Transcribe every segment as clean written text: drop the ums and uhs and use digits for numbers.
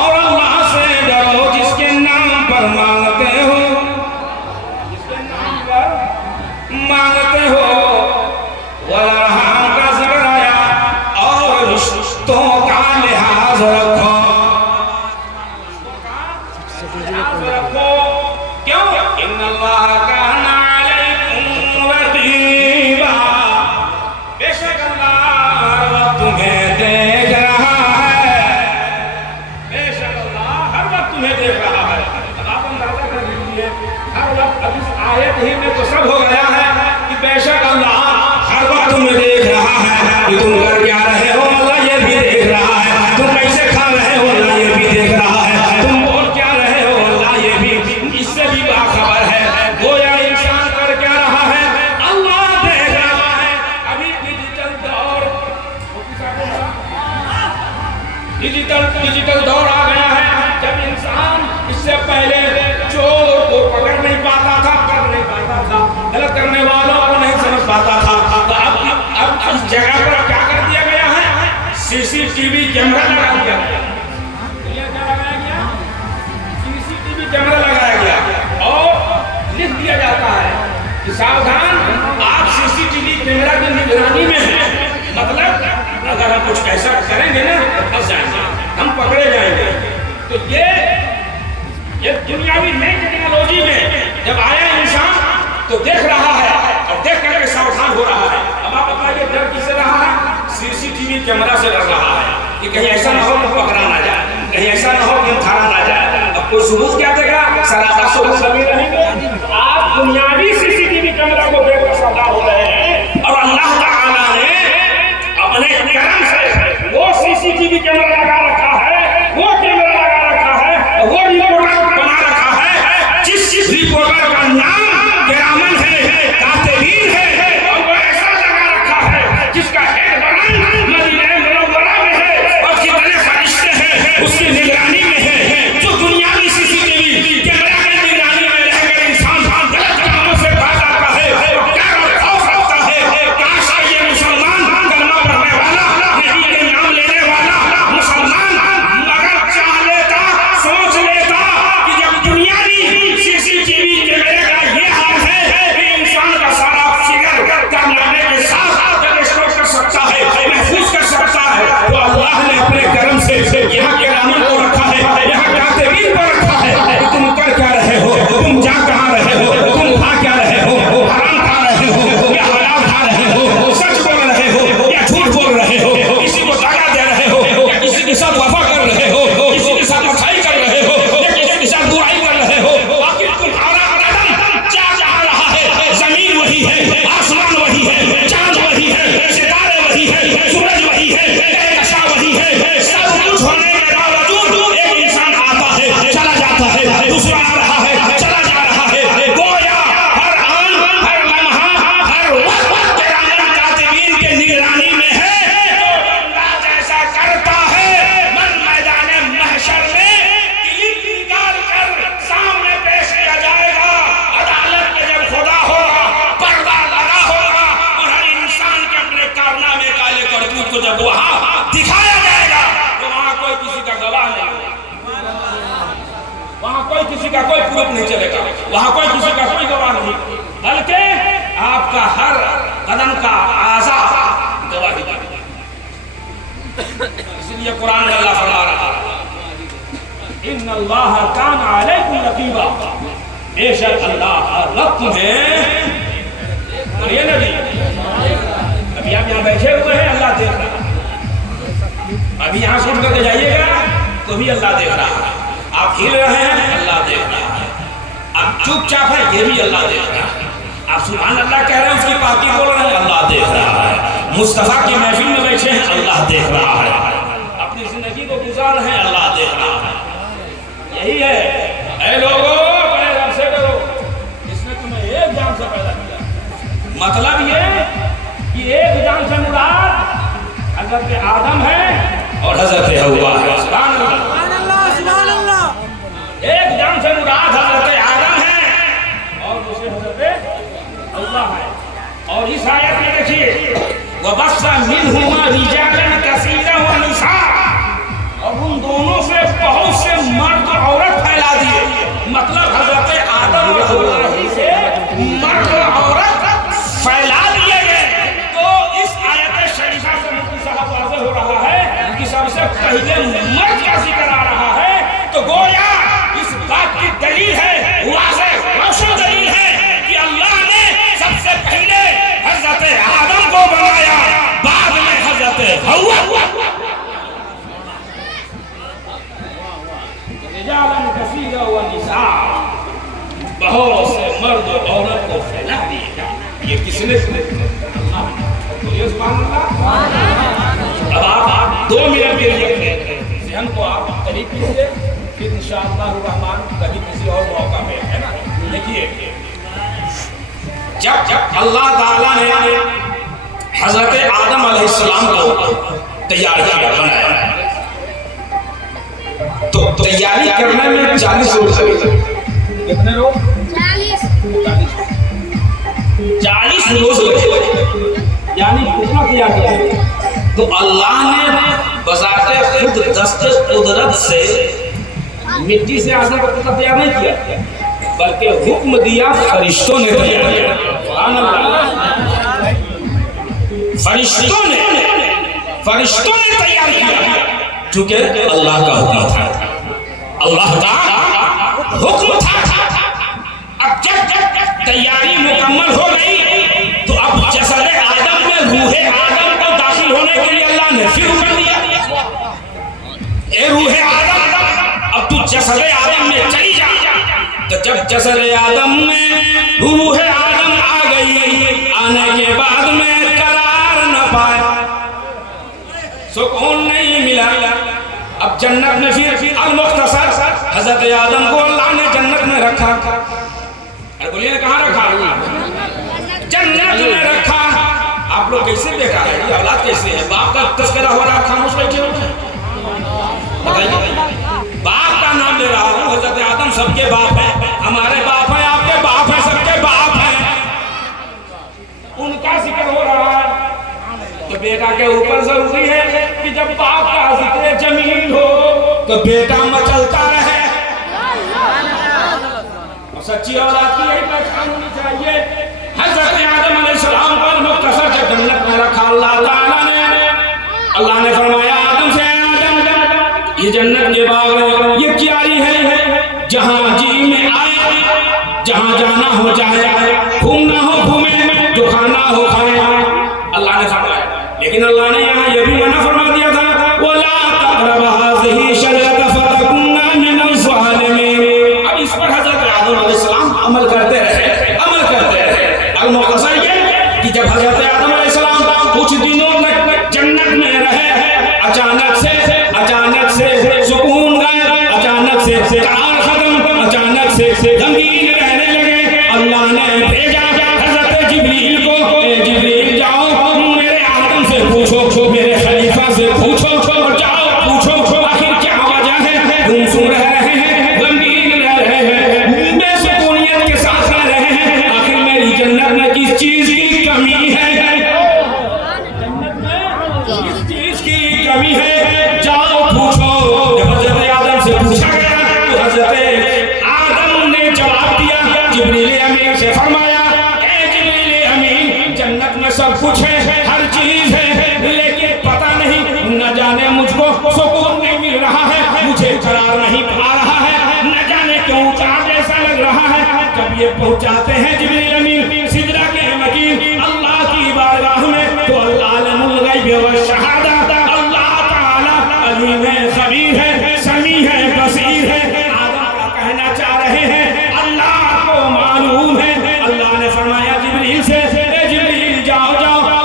और अल्लाह से डरो जिसके नाम पर मांगते हो, जिसके नाम पर मांगते हो। वलरहम का जिक्र आया और रिश्तों का लिहाज रखो, क्यों? इन्नल्लाह काना अलैकुम रकीबा, बेशक अल्लाह तुम्हें देख रहा है, बेशक अल्लाह हर वक्त तुम्हें देख रहा है। आप अंदाजा कर लीजिए, हर वक्त अब इस आयत ही में तो सब हो गया है कि बेशक अल्लाह हर वक्त तुम्हें देख रहा है कि तुम कर क्या रहे हो, अल्लाह ये भी देख रहा है। तुम कैसे खा रहे हो, अल्लाह ये भी देख रहा है। तुम बोल क्या रहे हो, अल्लाह ये भी इससे भी बाखबर है। गोया इंसान कर क्या रहा है, अल्लाह देख रहा है। अभी डिजिटल दौर डिजिटल दौर आ गया है, जब इंसान इससे पहले चोर को पकड़ नहीं पाता था, कर नहीं पाता था, गलत करने वालों को नहीं समझ पाता था। तो अब इस जगह पर क्या कर दिया गया है, सीसीटीवी कैमरा लगा दिया गया। सीसीटीवी कैमरा लगाया गया और लिख दिया जाता है कि सावधान, आप सीसीटीवी कैमरा की निगरानी में हैं। मतलब अगर हम कुछ ऐसा करेंगे ना तो फंस जाएंगे, हम पकड़े जाएंगे। तो ये दुनियावी नई टेक्नोलॉजी में जब आया इंसान तो देख रहा है और देख करके सावधान हो रहा है। अब आप बताइए डर किससे रहा है, सीसीटीवी कैमरा से डर रहा है कि कहीं ऐसा ना हो कि पकड़ा ना जाए, कहीं ऐसा ना हो कि थाना ना जाए। अब कोई सबूत क्या देगा, सरासर सबूत सभी रहेंगे। आप दुनियावी सीसीटीवी कैमरा को देखकर सावधान हो रहे हैं और अल्लाह ताला ने अपने करम से वो सीसीटीवी कैमरा लगा रखा है, वो कैमरा लगा रखा है, वो रिपोर्टर बना रखा है जिस रिपोर्टर का नाम गिरामन है, कातिबीन है, और वो ऐसा लगा रखा है जिसका हेड बटन मदीना मुनव्वरा में है और कितने फरिश्ते हैं उसकी निगरानी में है। जो दुनियावी सीसीटीवी कैमरा की निगरानी में रहकर इंसान गलत कामों से भाग आता है, क्या खौफ रखता है, काश ये मुसलमान कलमा पढ़ने वाला, नबी के नाम लेने वाला मुसलमान अगर चाह लेता, सोच लेता कि जब दुनियावी सीसीटीवी कैमरे का ये हाल है कि इंसान का सारा फिगर कामयाबी के साथ स्टोर कर सकता है, महफूज कर सकता है, तो अल्लाह ने अपने करम से यहाँ के रामन को रखा है, यहाँ कातिबीन को रखा है कि तुम कर क्या रहे हो, तुम जा कहाँ रहे हो, तुम खा क्या रहे हो, हराम खा रहे हो या हलाल खा रहे हो, सच बोल रहे हो या झूठ बोल रहे हो, किसी को दगा दे रहे हो या किसी के साथ वफा कर रहे हो, किसी के साथ अच्छाई कर रहे हो या किसी के साथ बुराई कर रहे हो। बाकी तुम्हारा कदम क्या चाह रहा है, जमीन वही है, आसमान वही है, चांद वही है, सितारे वही है, सूरज वही है, नक्शा वही है। सब कुछ होने के बावजूद एक इंसान आता है, चला जाता है, दूसरा आ रहा है, चला जा रहा है। गोया हर आन, हर लम्हा, हर वक्त किरामन कातिबीन के निगरानी में है। तो अल्लाह जैसा करता है, मन मैदान महशर में क्लिप निकाल कर सामने पेश किया जाएगा। अदालत में जब खुदा होगा, पर्दा लगा होगा और हर इंसान के अपने कारनामे काले करतूत को जब वहां दिखाया जाएगा तो वहां कोई किसी का गवाह नहीं होगा, वहां कोई किसी का कोई प्रूफ नहीं चलेगा, वहां कोई किसी का कोई गवाह नहीं, बल्कि आपका हर कदम का आज़ा गवाही देगा। इसलिए कुरान में अल्लाह फरमा रहा है, इन्नल्लाह काना अलैकुम रकीबा, बेशक अल्लाह हर वक्त तुम्हें, और ये नबी अभी आप यहाँ बैठे हुए हैं, अल्लाह देख रहा है। अभी यहाँ से उठ करके जाइएगा तो भी अल्लाह देख रहा है। आप हिल रहे हैं, अल्लाह देख रहा है। आप चुपचाप है, ये भी अल्लाह देख रहा है। आप सुभान अल्लाह कह रहे हैं, उसकी पाकी बोल रहे हैं, अल्लाह देख रहा है। मुस्तफा की महफिल में बैठे हैं, अल्लाह देख रहा है। अपनी जिंदगी को गुजार रहे हैं, अल्लाह देख रहा है। यही है, ऐ लोगों अपने रब से डरो, इसने तुम्हें एक जान से पैदा किया। मतलब ये कि एक जान से मुराद हजरत आदम है और हजरत हव्वा है। सुभान अल्लाह, सुभान अल्लाह। एक जान से मुराद हजरत आदम है और दूसरे हजरत अल्लाह है। और इस आयत में देखिए वबस्सा मिनहुमा रिजालन कसीरन व निसा, और उन दोनों से बहुत से मर्द औरत फैला दिए। मतलब हजरत आदम और हव्वा से मर्द औरत फैला दिए गए। तो इस आयत शरीफा से मुफ्ती साहब वाज़ेह हो रहा है कि सबसे पहले मर्द का जिक्र आ रहा है। तो गोया इस बात की दलील है, वाज़ेह रोशन दलील है कि अल्लाह ने सबसे पहले हजरत आदम को बनाया, बाद में हजरत हव्वा। बहुत से मर्द और औरत को फैला दिया। ये किसने? अब आप 2 मिनट के लिए जहन को आप करीब कीजिए, फिर इंशाअल्लाह रहमान कभी किसी और मौका में, है ना। देखिए जब अल्लाह ताला ने हजरत आदम अलैहिस्सलाम को तैयार किया, बनाया, तो तैयारी करने में 40 रोज लगे। कितने रोज? 40 रोज लगे। यानी कितना तैयार किया? तो अल्लाह ने बजाते खुद दस्ते कुदरत से मिट्टी से आदम को तैयार नहीं किया, बल्कि हुक्म दिया फरिश्तों ने तैयार किया। सुभान अल्लाह। फरिश्तों ने तैयार किया, क्योंकि अल्लाह का हुक्म था, अल्लाह का हुक्म था। अब जब तैयारी मुकम्मल हो गई, तो अब जसद आदम में रूहे आदम को दाखिल होने के लिए अल्लाह ने फिर कर दिया, ए रूहे आदम अब तू जसद आदम में चली जा। तो जब जसद आदम में रूहे आदम आ गई, आने के बाद में करार न पाया, सुकून नहीं मिला। अब जन्नत में फिर अल-मुख्तसर हजरत आदम को अल्लाह ने जन्नत में रखा। अरे बोलिए कहाँ रखा? जन्नत में रखा। आप लोग कैसे देखा है, ये औलाद कैसे है? बाप का तस्करा हो रहा, खामोश बैठे हो, बताइए। बाप का नाम ले रहा हूँ। हजरत आदम सबके बाप है, हमारे बाप है, आपके बाप है, सबके बाप है। उनका जिक्र हो रहा है, तो बेटा के ऊपर जरूरी है कि जब बाप का जिक्र जमीन हो तो बेटा मचलता रहे। और सच्ची औलाद की यही पहचान होनी चाहिए। हजरत आदम अलैहिस्सलाम को मुख्तसर से जन्नत में रखा अल्लाह ताला ने। अल्लाह ने फरमाया आदम से, आदम ये जन्नत के बाग, ये क्यारी है, जहाँ जी में आए, जहाँ जाना हो जाए, घूमना हो घूमे, जो खाना हो खाए। अल्लाह ने फरमाया, लेकिन अल्लाह ने यहाँ यह भी मना फरमा दिया था, वला तक़रबू हाज़िही शजरत फतकुना मिनल ज़ालिमीन। अब इस पर हजरत आदम अलैहिस्सलाम अमल करते रहे। अल-मुख्तसर ये कि जब हजरत आदम अलैहिस्सलाम कुछ दिनों तक जन्नत में रहे, अचानक से सुकून गए, अचानक से करार खत्म, अचानक से गमगीन रहने लगे। अल्लाह ने भेजा हजरत जिब्रील को, जिब्रील जाओ मेरे आदम से पूछो, मेरे खलीफा से पूछो, और जाओ पूछो आखिर क्या वजह है, गुमसुम रह रहे हैं, गमगीन रह रहे हैं, बेसुकूनियत के साथ रह रहे हैं, आखिर मेरी जन्नत में किस चीज की कमी है? जन्नत में किस चीज की कमी है? जाओ पूछो। जब हजरत आदम से पूछा गया तो हजरत आदम ने जवाब दिया, जिब्रील अमीन से फरमाया, ए जिब्रील अमीन, जन्नत में सब कुछ है, हर चीज है, लेकिन पता नहीं, न जाने मुझको सुकून नहीं मिल रहा है, मुझे करार नहीं पा रहा है, न जाने क्यों उतार जैसा लग रहा है। जब ये पहुंचाते हैं जिब्रील अमीन सिदरा के मकीन अल्लाह की बारगाह में, तो अल्लाह आलिमुल गैब व शहादा, अल्लाह ताला अलीम है, खबीर है, समी है, बसीर है। आदम का कहना चाह रहे हैं अल्लाह को मालूम है। अल्लाह ने फरमाया जिब्रील से, जिब्रील जाओ,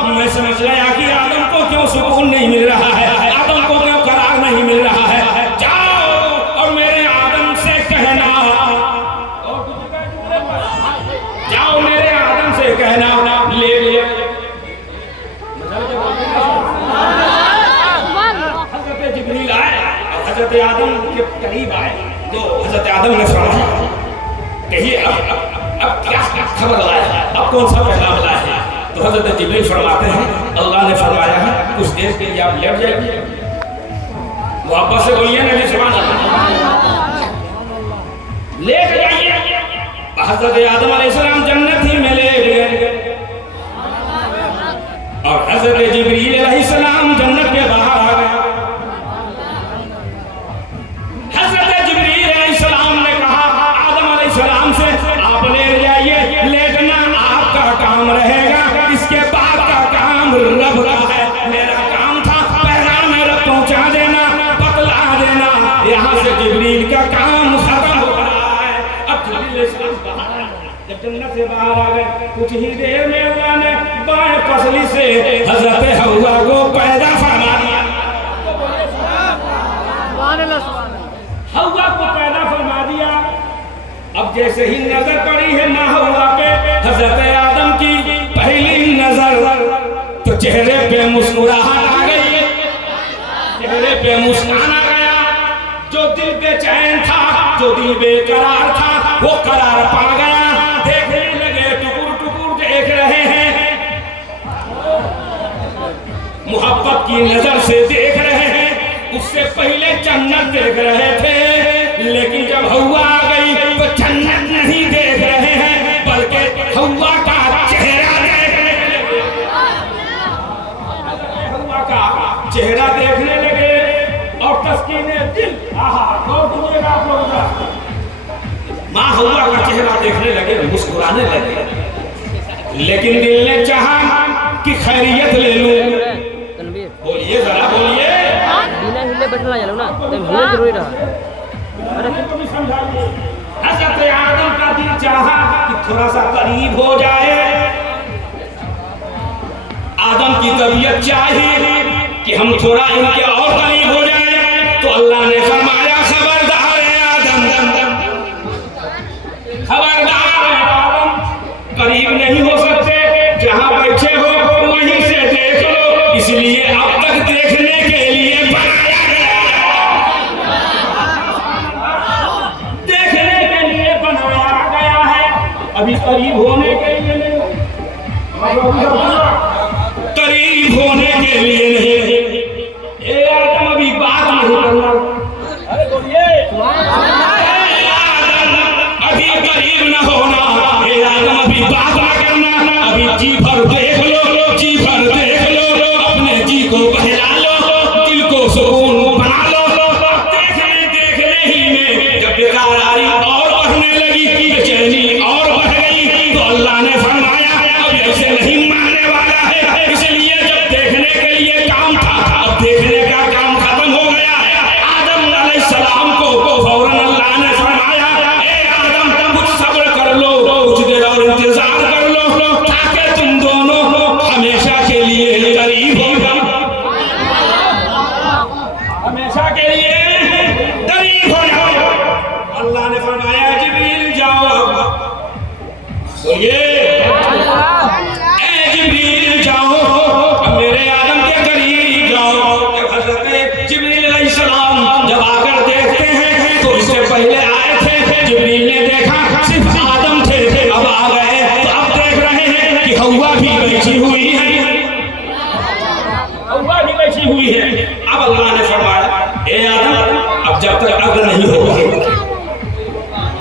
मैं समझ गया कि आदम को क्यों सुकून नहीं मिल रहा है, आदम को क्यों करार नहीं मिल रहा है। जाओ और मेरे आदम से कहना, जाओ मेरे आदम से कहना, ले हजरत जिब्रील आए, हजरत आदम के करीब आए, तो हजरत आदम ने फरमाया, कहिए अब अब क्या खबर लाया है, अब कौन सा पैगाम लाया है? तो हजरत जिब्रील फरमाते हैं, अल्लाह ने फरमाया है कुछ देर के लिए आप लेट जाइए। वापस से बोलिए नबी सुभान अल्लाह, लेट जाइए। हजरत आदम अलैहिस्सलाम जन्नत ही में लेट गए और हजरत जिब्रील अलैहिस्सलाम जन्नत के बाहर आ गए। हजरत जिब्रील अलैहिस्सलाम ने कहा आदम अलैहिस्सलाम से, आप लेट जाइए, लेटना आपका काम रहेगा, इसके बाद का काम रब का है। मेरा काम था पैगाम मेरा पहुंचा देना, बतला देना, यहाँ से जिब्रील का काम खत्म हो रहा है। अब जिब्रील अलैहिस्सलाम जब जन्नत से बाहर आ गए, कुछ ही देर में अल्लाह ने बाएं पसली से हजरत हव्वा को पैदा फरमा दिया। हव्वा को पैदा फरमा दिया। अब जैसे ही नजर पड़ी है माँ हव्वा पे हजरत आदम की पहली नजर, तो चेहरे पे मुस्कुराहट आ गई, चेहरे पे मुस्कान आ गया। जो दिल बेचैन था, जो दिल बेकरार था, वो करार पा गया। देखने लगे, टुकुर टुकुर देख रहे हैं, मोहब्बत की नजर से देख रहे हैं। उससे पहले जन्नत देख रहे थे, लेकिन जब हव्वा आ गई तो जन्नत नहीं देख रहे हैं, बल्कि हव्वा का चेहरा देख रहे लगे। हव्वा का चेहरा देखने लगे और तस्कीने दिल, आहा गौर कीजिएगा आप लोग, माँ हव्वा का चेहरा देखने लगे, मुस्कुराने लगे। लेकिन दिल ने चाहा कि खैरियत ले लूं। बोलिए जरा बोलिए, बिना हिले बैठना चलो ना, तो हिले जरूरी रहा। अरे तुम समझाइए। हजरत आदम का दिल चाहा कि थोड़ा सा करीब हो जाए। आदम की तबीयत चाहिए कि हम थोड़ा इनके और करीब हो जाए। तो अल्लाह ने फरमाया खबरदार है आदम, खबरदार है आदम, करीब नहीं हो सकते, जहां बैठे हो वहीं से देख लो, इसलिए अब तक देखने के लिए बनाया गया, देखने के लिए बनाया गया है, अभी करीब होने के लिए नहीं, करीब होने के लिए नहीं। ए आदम अभी बात नहीं करना, अरे बोलिए अभी करीब न होना, ए आदम अभी बात न करना, अभी जी भर देख लो, जी भर देख लो, अपने जी को बहला लो, दिल को सुकून बना लो। देखने ही में जब बेकरारी और बढ़ने लगी, बेचैनी और बढ़ गई, तो अल्लाह ने फरमाया अब ऐसे नहीं मानने वाला है, इसलिए जब देखने के लिए काम था, अब देखने का काम खत्म हो गया है। आदम अलैहिस्सलाम को फौरन अल्लाह ने फरमाया ए आदम कुछ सब्र कर लो, कुछ देर और इंतजार कर लो, ताकि तुम दोनों हमेशा के लिए करीब हो जाओ, हमेशा के लिए करीब हो जाओ। अल्लाह ने फरमाया जिब्रील जाओ, बोलिए ए जिब्रील जाओ, मेरे आदम के करीब जाओ। जब हजरत जिब्रील अलैहिस्सलाम जब आकर देखते हैं, तो इससे पहले आए थे, जिब्रील ने देखा सिर्फ आदम थे, अब आ गए तो अब देख रहे हैं कि हव्वा भी बैठी हुई है, हव्वा भी बैठी हुई है। अब अल्लाह ने फरमाया ए आदम अब जब तक अग्र नहीं होगा,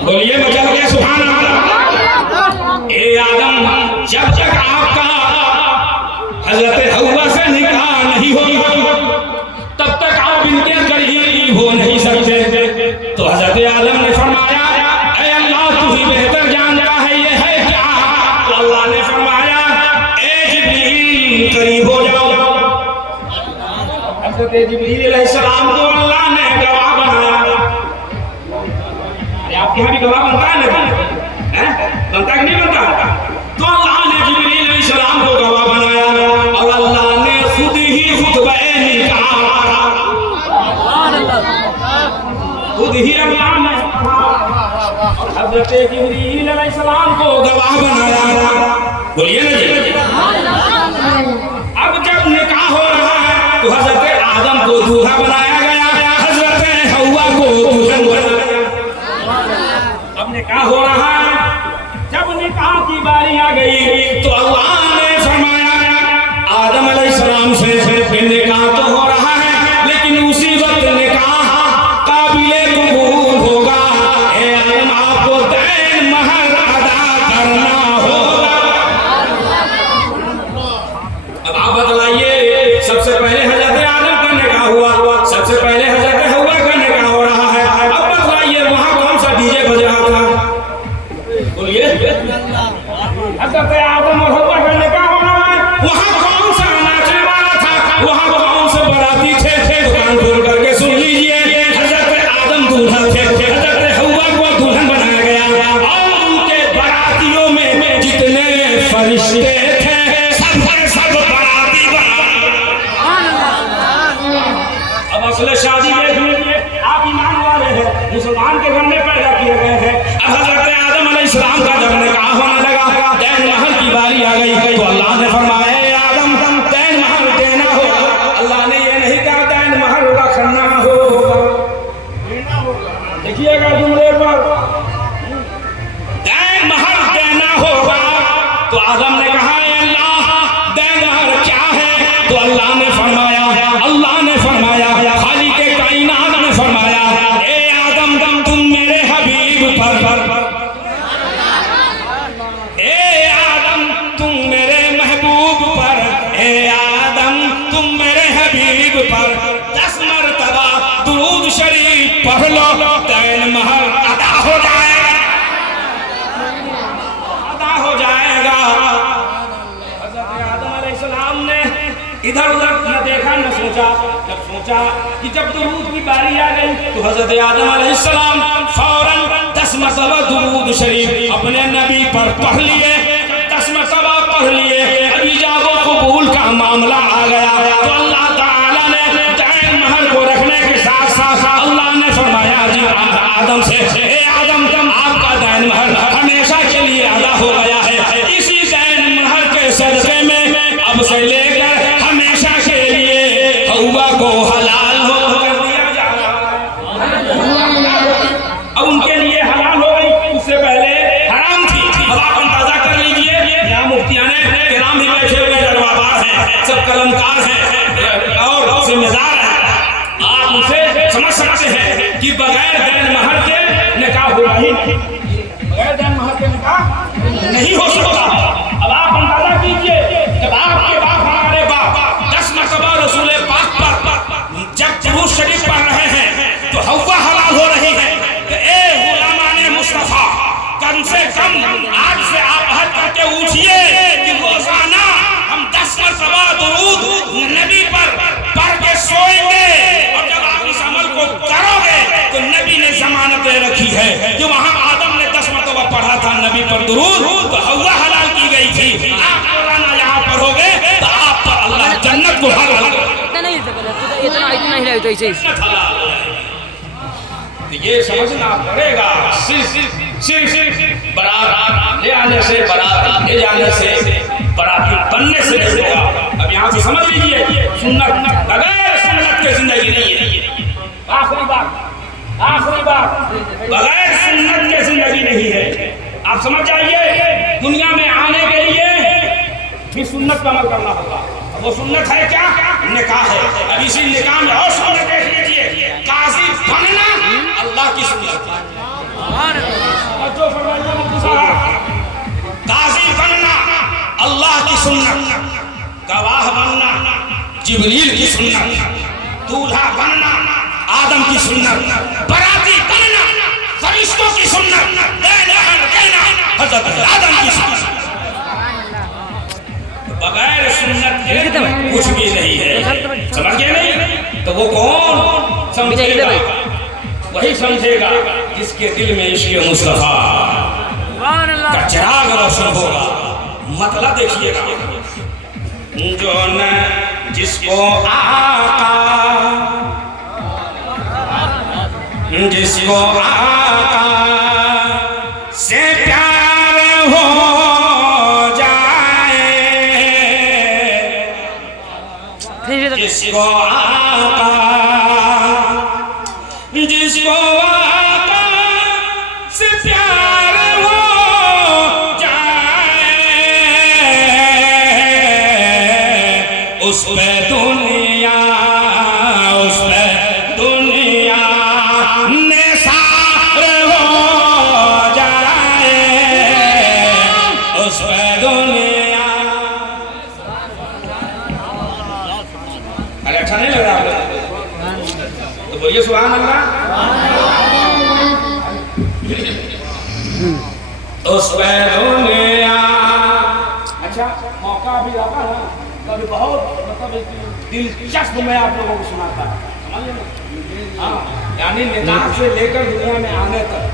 बोलिए बचा गया सुभान अल्लाह। ए आदम जब तक आपका हजरत हव्वा से निकाह नहीं होगा, तब तक आप इनके करीब हो नहीं सकते। तो हजरत आदम ने फरमाया ऐ अल्लाह तू ही बेहतर जानता है ये है क्या। तो अल्लाह ने फरमाया ए जिब्रील करीब हो जाओ। हजरत जिब्रील अलैहिस्सलाम को अल्लाह ने गवाह बनाया। आपके यहाँ भी गवाह बनता है ना, बनता कि नहीं बनता? तो अल्लाह ने जिब्रील अलैहिस्सलाम को गवाह बनाया और अल्लाह ने खुद ही खुतबा निकाह, खुद ही अल्लाह ने हजरत जिब्रील अलैहिस्सलाम को गवाह बनाया। बोलिए ना जी। अब जब निकाह हो रहा है तो हजरत आदम को दूल्हा बनाया गया, हजरत हव्वा को दुल्हन बनाया गया। अब निकाह हो रहा है, जब बारी आ गई तो अल्लाह ने फरमाया आदम अलैहिस्सलाम से निकाह तो हो रहा है, लेकिन उसी वक्त निकाह काबिले कबूल होगा। ए आदम आपको दैन महर अदा करना होगा। अब आप बतलाइए, सबसे पहले हजरत आदम का निकाह हुआ, सबसे पहले हजरत हव्वा का निकाह हो रहा है। अब बतलाइए वहां कौन सा डीजे बज रहा था? बोलिए, हजरत आदम और हव्वा का निकाह हो रहा है, वहां कौन सा नाचने वाला था? वहां कौन से बराती थे? दुकान खोल करके सुन लीजिए, हजरत आदम दूल्हा थे, हजरत हव्वा को दुल्हन बनाया गया और उनके बरातियों में जितने फरिश्ते थे सब बराती अब असले शादी देख लीजिए, आप ईमान वाले हैं, मुसलमान के घर में पैदा किए गए हैं। अब हजरत आदम अलैहिस्सलाम का जब निकाह होने लगा, दैन महर की बारी आ गई तो अल्लाह ने फरमाया आदम दैन महर देना होगा। अल्लाह ने ये नहीं कहा दैन महर रखना होगा, देखिएगा जुमले पर दैन महर देना होगा। तो आदम ने कहा अल्लाह दैन महर क्या है? तो अल्लाह ने फरमाया खाली के कायनात ने फरमाया ए आदम तुम मेरे हबीब पर, ए आदम तुम मेरे महबूब पर, ए आदम तुम मेरे हबीब पर 10 मरतबा दुरूद शरीफ पढ़ लो, दैन महर अदा हो जाएगा, अदा हो जाएगा। हज़रत आदम अलैहिस्सलाम ने इधर उधर न देखा न सोचा, जब सोचा कि जब दुरूद की बारी आ गई तो हजरत आदम अलैहिस्सलाम फौरन 10 मरतबा दुरूद शरीफ अपने नबी पर पढ़ लिए। 10 मरतबा पढ़ लिए, अभी जागो कबूल का मामला आ गया तो अल्लाह ताला ने दैन महर को रखने के साथ साथ अल्लाह ने फरमाया जी आदम से ए आदम आपका दैन महर हमेशा के लिए अदा हो गया है। इसी दैन महर के सदक़े में अब से लेकर हमेशा के लिए हव्वा को हलाल हो कर दिया जा रहा है। अब उनके लिए हलाल हो गई, उससे पहले हराम थी। अब आप अंदाजा कर लीजिए, यहाँ मुफ्तियाने किराम भी बैठे हुए दरबार हैं, सब कलमकार हैं और जिम्मेदार हैं। आप उसे समझ सकते हैं कि बगैर दैन महर के निकाह होगा ही नहीं, बगैर दैन महर के निकाह नहीं हो सकता। अब आप अंदाजा कीजिए, जब आपके बाप हमारे बाप 10 मरतबा रसूल पाक पर जब दुरूद शरीफ पढ़ रहे हैं तो हव्वा हलाल हो रही है, तो ए गुलामाने मुस्तफा कम से कम आज से आप अहद करके उठिए कि रोजाना हम 10 मरतबा दुरूद नबी पर पढ़ के सोएंगे, और जब आप इस अमल को करोगे तो नबी ने जमानत दे रखी है कि वहां आदम ने 10 मरतबा पढ़ा था नबी पर दुरूद तो हव्वा हलाल की गई थी। आप रोजाना यहाँ पढ़ोगे तो आप पर अल्लाह जन्नत को हलाल इतना ही तो ऐसे ये समझना पड़ेगा। सिर्फ बारात ले आने से, बारात ले जाने से, बाराती बनने से नहीं होगा। अब यहाँ से समझ लीजिए, सुन्नत बगैर सुन्नत की जिंदगी नहीं है। आखिरी बात बगैर सुन्नत की जिंदगी नहीं है। आप समझ जाइए, दुनिया में आने के लिए भी सुन्नत पर अमल करना होगा। वो सुन्नत है क्या? निकाह है। अब इसी निकाह में और सुन्नत देख लीजिए, काजी बनना अल्लाह की सुन्नत है। काजी बनना अल्लाह की सुन्नत, गवाह बनना जिब्रील की सुन्नत, दूल्हा बनना आदम की सुन्नत, बराती बनना फरिश्तों की सुन्नत, हज़रत आदम की सुन्नत। बगैर सुन्नत के कुछ भी नहीं है। समझ गए नहीं? तो वो कौन समझेगा? वही समझेगा जिसके दिल में इश्क़ मुस्तफा का चिराग रोशन होगा। मतलब देखिएगा, जो न जिसको आका से प्यार हो जाए, जिसको आका से प्यार हो जाए, सुभान अल्लाह। उस पैरों ने अच्छा मौका भी आता है कभी बहुत मतलब दिलचस्प मैं आप लोगों को सुनाता हूँ, हाँ, यानी निकाह से लेकर दुनिया में आने तक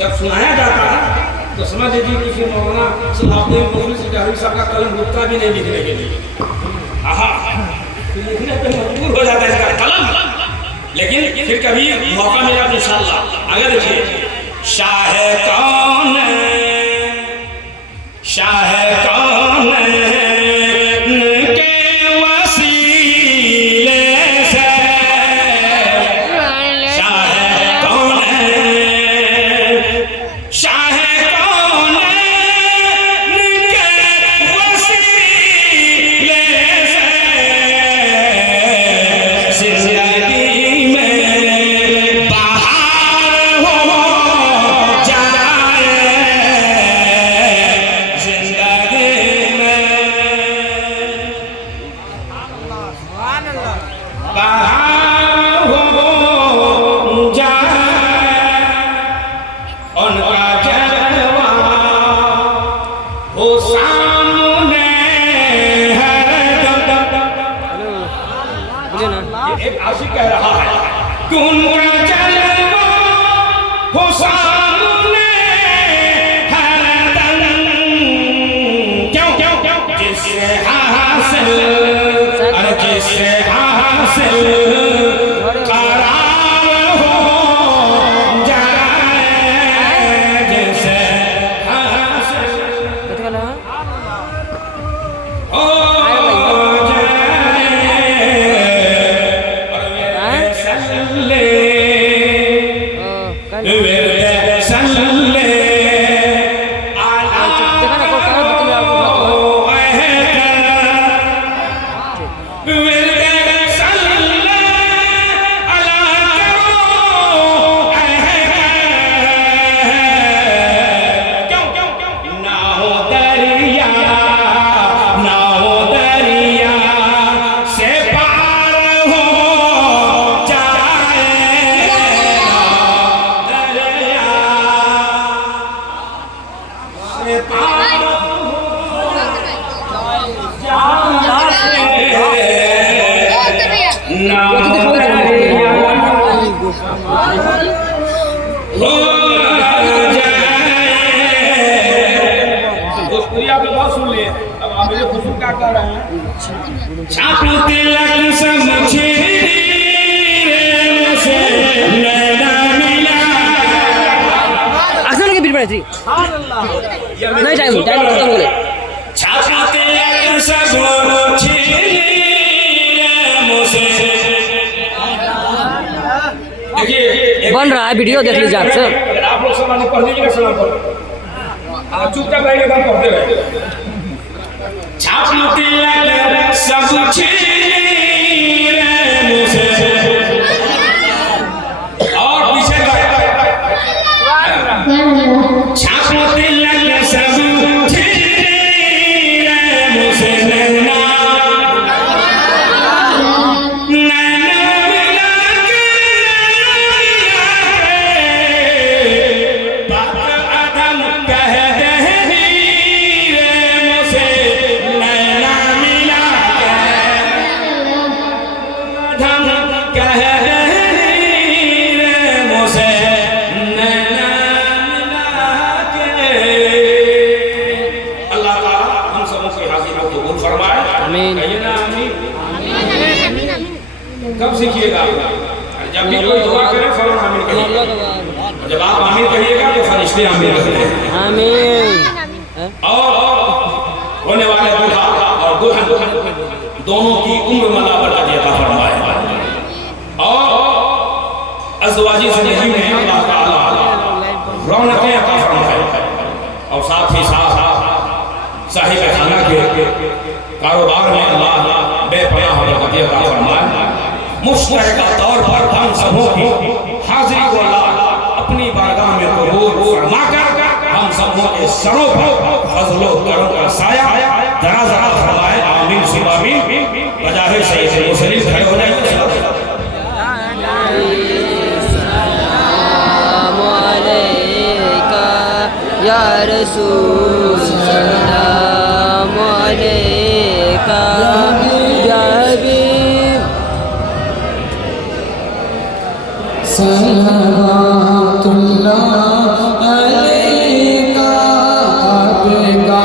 जब सुनाया जाता है तो समझ लीजिए किसी मौलाना सलाहुद्दीन मुफलिस जहरी साहब का कलम रुकता भी नहीं लिखने के लिए, लिखने पे मजबूर हो जाता है इसका कलम। लेकिन फिर कभी मौका मिला तो इंशाअल्लाह। अगर देखिए शाह कौन के वसीले से शाह कौन के वसीले से जिंदगी में बहार हो जाए, जिंदगी में बहार हो जाए, उनका जलवा हो सामने है। बोले ना एक आशिक कह रहा है कि उनका जलवा हो सामने हरदम, क्यों जिससे हासिल अरे जिससे हासिल करार हो जाए, जिससे हासिल कितने का हो छापू तिलक समझे से नैना मिला। अक्सर के बीच में थी नहीं टाइम खत्म बोले छापू तिलक समझे मुझसे। देखिए बन रहा है वीडियो, देख लीजिए आप सर। आप लोग सलाम पढ़ लीजिएगा, सलाम पढ़ चुपचाप रहेगा, पढ़ते रहे। छापू तिलक सब मुझसे और पीछे छापू तिलक सब मुझसे नैना मिला के बात अदम कह दे मुझसे नैना मिला धम कह मुझसे नैना मिला के। अल्लाह ताला हम सबों की हाजिर को कबूल फरमाए, आमीन। कहिए ना आमीन। कब सीखिएगा? जब भी कोई दुआ करे फौरन आमीन कहिएगा। जब आप आमीन कहिएगा तो फरिश्ते आमीन कहते हैं। आमीन। और होने वाले दूल्हा और दुल्हन दोनों की उम्र मला बरकत अता फरमाए और अज़वाजी ज़िंदगी में अल्लाह ताला रौनकें अता फरमाए और साथ ही साथ साहिब खाना के कारोबार में अल्लाह बेपनाह बरकत अता फरमाए। मुश्तरका तौर पर हम सबों की हाजिरी को अल्लाह अपनी बारगाह में कबूल फरमाकर हम सबों के सरों पर फज़ल व करम का साया दराज फरमाए। आमीन सुबह आमीन। वजाहिर सही से मुसलिम खड़े हो जाएंगे। सलवातुल्लाह अलैका आपका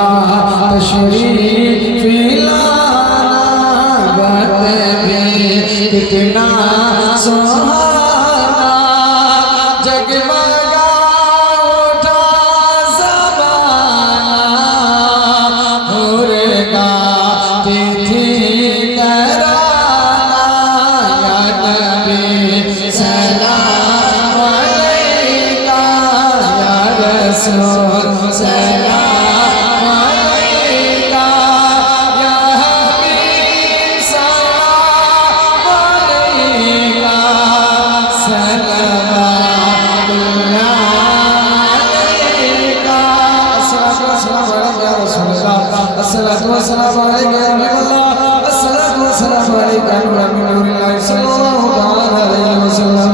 तशरीफ लाना वक्त भी कितना सुहाना जगमगा उठा ज़माना हुर्गा तिथि तराना या नबी सलाम अलैका या रसूल सलाम अलैका या हबीब सलाम अलैका सलवातुल्लाह अलैका अस्सलातु वस्सलामु अलैका या हबीबल्लाह अस्सलातु वस्सलामु अलैका या नूरुल्लाह सल्लल्लाहु तआला अलैहि वसल्लम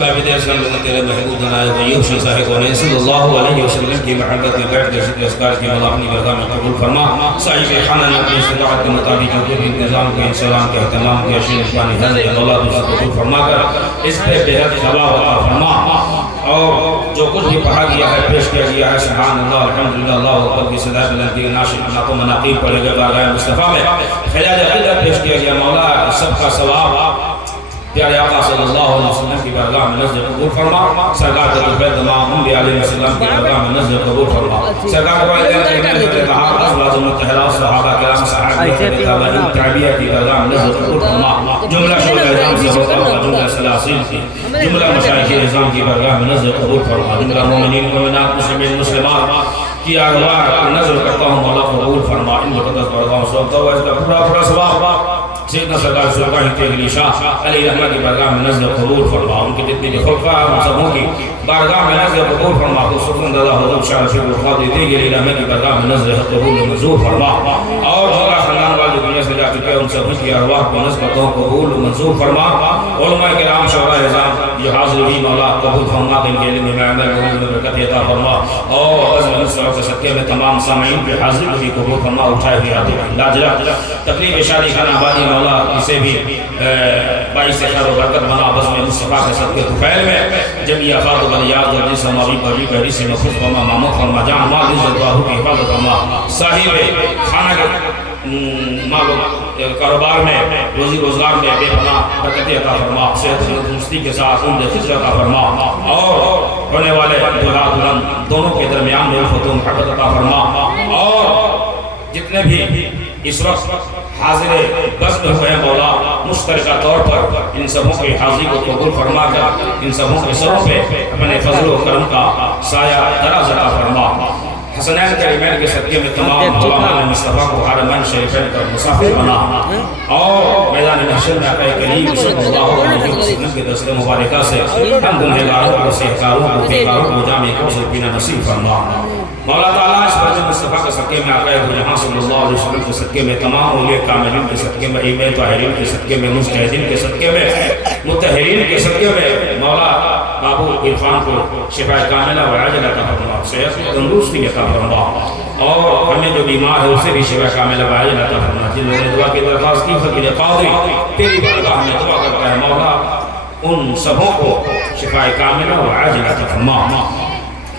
काबिल सल्लल्लाहु तेरे महबूब नायक अय्यूब साहिब ने सल्लल्लाहु अलैहि वसल्लम की मोहब्बत में बैठ कर शुक्र असकार की मौला अपनी बरगाह में कबूल फरमा। साहिब खाना ने अपनी इस्तिताअत के मुताबिक जो भी इंतजाम के इंसान के एहतमाम के अशीर पानी हज के मौला तुझसे कबूल फरमा कर इस पे बेहद सवाब अता फरमा। और जो कुछ भी पढ़ा गया है पेश किया गया है सुभान अल्लाह अल्हम्दुलिल्लाह अल्लाहु अकबर की सदा बुलंदी के नाशिक नातो मनाकीब पढ़े गए बारगाह मुस्तफा में खिलाज अक़ीदा पेश किया गया। मौला सबका सवाब प्यारे आका सल्लल्लाहु अलैहि वसल्लम की बारगाह में नज़र कबूल फरमा। सरकार के तौफीक तमाम अंबिया अलैहिस्सलाम की बारगाह में नज़र कबूल फरमा। सरकार के वालिदैन के कहा अज़वाजुल मुतहहरा सहाबा किराम सहाबा ताबिया की बारगाह में नज़र कबूल फरमा। जुमला शुहदा इज़ाम से होता जुमला सलासीन की जुमला मशाइख इज़ाम की बारगाह में नज़र कबूल फरमा। जुमला मोमिनीन मोमिनात मुस्लिमीन मुस्लिमात की अरवाह नज़र करता हूँ मौला कबूल फरमा। इन मुक़द्दस बारगाहों से होता हुआ इसका पूरा पूरा सवाब सैयदना सरकार सुल्तान तेगली शाह अली रहमा की बारगाह में नज़र कबूल फरमा। उनके जितने भी खुलफा सबों की बारगाह में नज़र कबूल फरमा। सुल्तान दादा हुज़ूर शाह रशीद बुखारी तेगली रहमा की बारगाह में नज़र कबूल मंजूर फरमा। और जो खानदान वाले दुनिया से जा चुके हैं उन सभी की अरवाह को नस्बतों कबूल मंजूर फरमा। उलमा किराम शोरा इज़ाम ये हाज़िर भी मौला कबूल फरमा के लिए इल्म में अमल में बरकत अता फरमा। और अज़म मुस्तफ़ा के सदक़े में तमाम सामीन की हाज़िर भी कबूल फरमा। उठाए हुए आते लाजरा तकरीब शादी खाना आबादी मौला इसे भी बाईस खैर व बरकत बना। बस में मुस्तफ़ा के सदक़े तुफ़ैल में जमी आफ़ात बलियात जल्दी समावी बड़ी बड़ी से मखसूस फरमा। मामूद फरमा जान माल इज़्ज़त बाहू की हिफाज़त फरमा। साहिब खाना के मालो कारोबार में रोजी रोजगार में बेपनाह बरकत अता फरमा। सेहत तंदुरुस्ती के साथ उम्र खिज़्र अता फरमा। और होने वाले औलाद बुलंद दोनों के दरमियान में उल्फत व मोहब्बत अता फरमा। और जितने भी इस वक्त हाजिर बस में हुए मौला मुश्तरका तौर पर इन सबों की हाजिरी को कबूल फरमा कर इन सबों के सरों पे अपने फजल व करम का साया दराज अता फरमा। हसनैन करीमैन के सदक़े में तमाम मौलाना मुस्तफ़ा को हरमैन शरीफैन पर मुसाफिर बना। और मैदान महशर में आक़ा करीम सल्लल्लाहु अलैहि वसल्लम के दस्तूर मुबारका से हम गुनहगारों को सेहकारों को बेकारों को जामे कौसर पीना नसीब फरमा। मौला ताला इस वजह मुस्तफ़ा के सदक़े में आक़ा जहाँ सल्लल्लाहु अलैहि वसल्लम के सदक़े में तमाम औलिया कामिलीन के सदक़े में इमाम ताहिरीन के सदक़े में मुजतहिदीन के सदक़े में मुतहहिरीन के सदक़े में मौला बाबू इरफान को शिफाए कामिला व आजिला अता फरमा। सेहत तंदुरुस्ती अता फरमा। और हमें जो बीमार है उसे भी शिफाए कामिला व आजिला अता फरमा। जिन लोगों ने दुआ की दरख्वास्त की फ़कीर क़ादी तेरी बारगाह में दुआ करता है मौला उन सबों को शिफाए कामिला व आजिला अता फरमा।